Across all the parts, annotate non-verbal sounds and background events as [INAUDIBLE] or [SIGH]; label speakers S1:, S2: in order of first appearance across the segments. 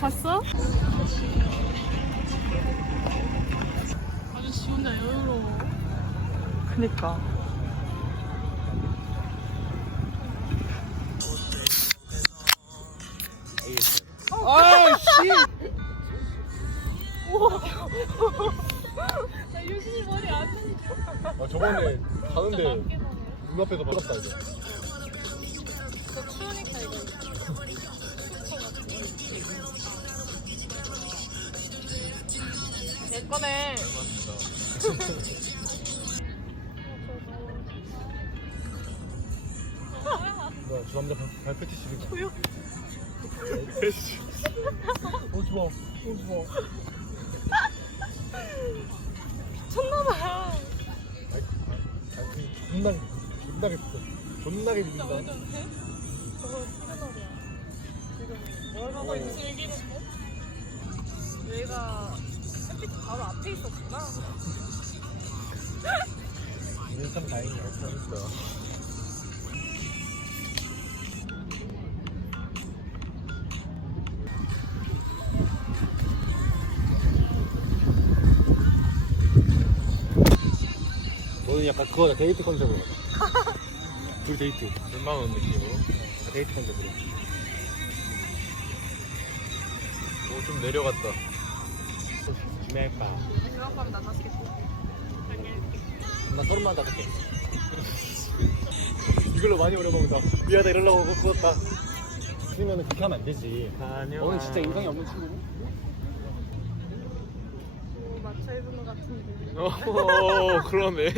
S1: 봤어? 아저씨 혼자 여유로워.
S2: 그니까.
S3: 아이씨!
S1: 나 유진이 머리 안
S3: 아, 저번에 가는데 눈앞에서 받았다 이거.
S1: 저 추우니까 이거. 내 거네.
S3: 뭐야, 저 남자 발- 발 패티 치는 거.
S1: 조용.
S3: 씨. 어, 좋아. 어, 좋아.
S1: 미쳤나봐.
S3: 아이, 아이, 존나게, 존나게 비싸. 존나게
S1: 진짜
S3: 비싼다.
S1: 완전 돼? 저거 시그널이야. 지금 뭘 하고 즐기는데? 얘가 햇빛 바로 앞에 있었구나.
S3: 이건 참 다행이야. 진짜. 너는 약간 그거다 데이트 컨셉으로 [LAUGHS] 둘 데이트 원 느낌으로 데이트 컨셉으로 오 좀 내려갔다
S1: 이만큼 나
S3: 서른만 다섯 개 [LAUGHS] 이걸로 많이 오려먹는다 미안하다 이러려고 그거 썼다. 그러면 그렇게 하면 안 되지. 너는 진짜 인상이 없는 친구고
S1: 오, 맞춰 입은 것 같은데.
S4: 어 그러네.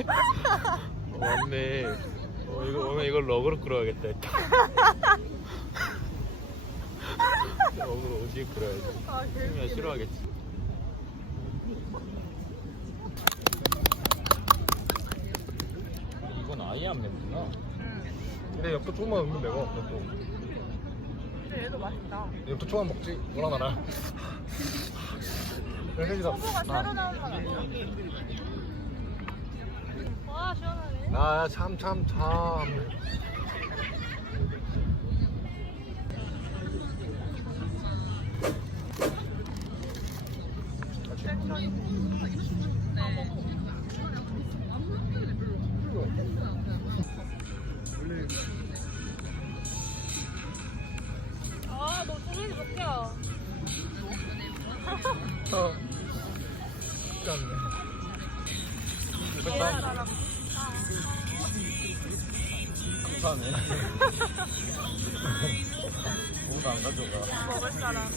S4: 어, 맞네. 어, 이거 오늘 이걸 러그로 끌어야겠다. [LAUGHS] 러그로 오지게 끌어야지.
S1: 아, 개웃기네.
S4: 싫어하겠지
S3: 이건 아예 안 맵구나
S1: 응.
S3: 근데 엽떡 조금만 넣으면 매워 엽떡
S1: 근데 얘도 맛있다.
S3: 엽떡 조금만 먹지 너랑 나랑 그래 혜지다
S1: 소보가 새로 나온 맛 아니야? 와, 시원하네.
S3: 아참참참
S1: 아,
S3: 어.
S1: 나랑.
S3: 감사하네 뭐가 안 가져가
S1: 먹을 사람.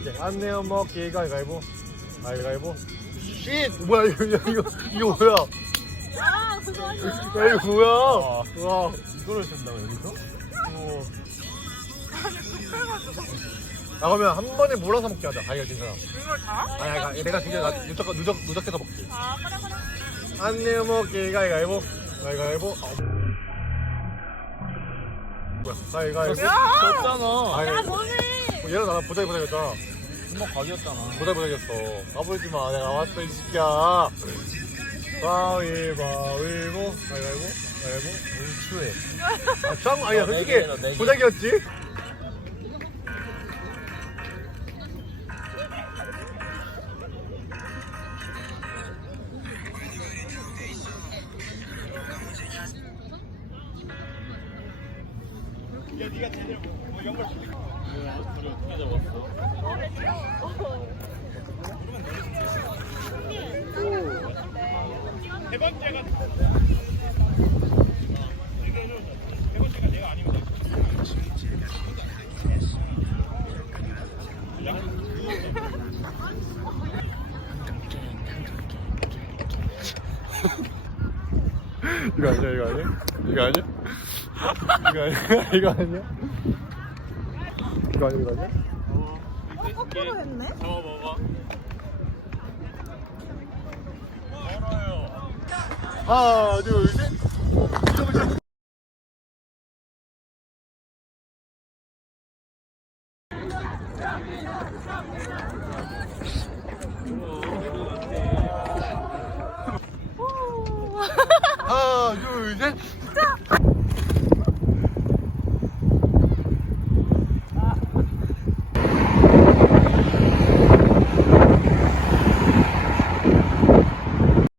S3: 이제 안내어 먹기 가위바위보 가위바위보 쉿 뭐야 이거 이거 이거, 이거 뭐야
S1: 아, 그거 아니야.
S3: 야 이거 뭐야 와 이거를 쓴다고 여기서? 오. 아 그러면 한 번에 몰아서 먹게 하자 진 사람.
S1: 이걸 다?
S3: 아니 아니 내가 지금 나 누적 누적 누적해서 먹기
S1: 아, 그래, 그래.
S3: 안내어 먹기 가위바위보. 가위바위보. 아. 뭐야 가위바위보.
S4: 졌잖아.
S3: 아니
S1: 야, 뭐네.
S3: 뭐 얘랑 나랑 보자기 보자기 했잖아.
S4: 금방 각이었잖아.
S3: 보자기 보자기 했어. 까불지 마. 내가 왔어 이 새끼야. 가위바위보. 가위바위보. 가위바위보.
S4: 추해?
S3: 아 추한 거 아니야.
S4: 네
S3: 솔직히
S4: 개나,
S3: 이거 아니야 이거 아니야? 이거 아니야? 이거 아니야? 이거 [LAUGHS] 이거 아니야? 이거 아니야? 이거 아니야?
S1: 어, 거꾸로 했네?
S4: 저거 먹어. 멀어요. 하나, 둘, 셋.
S3: 하나, 둘, 셋.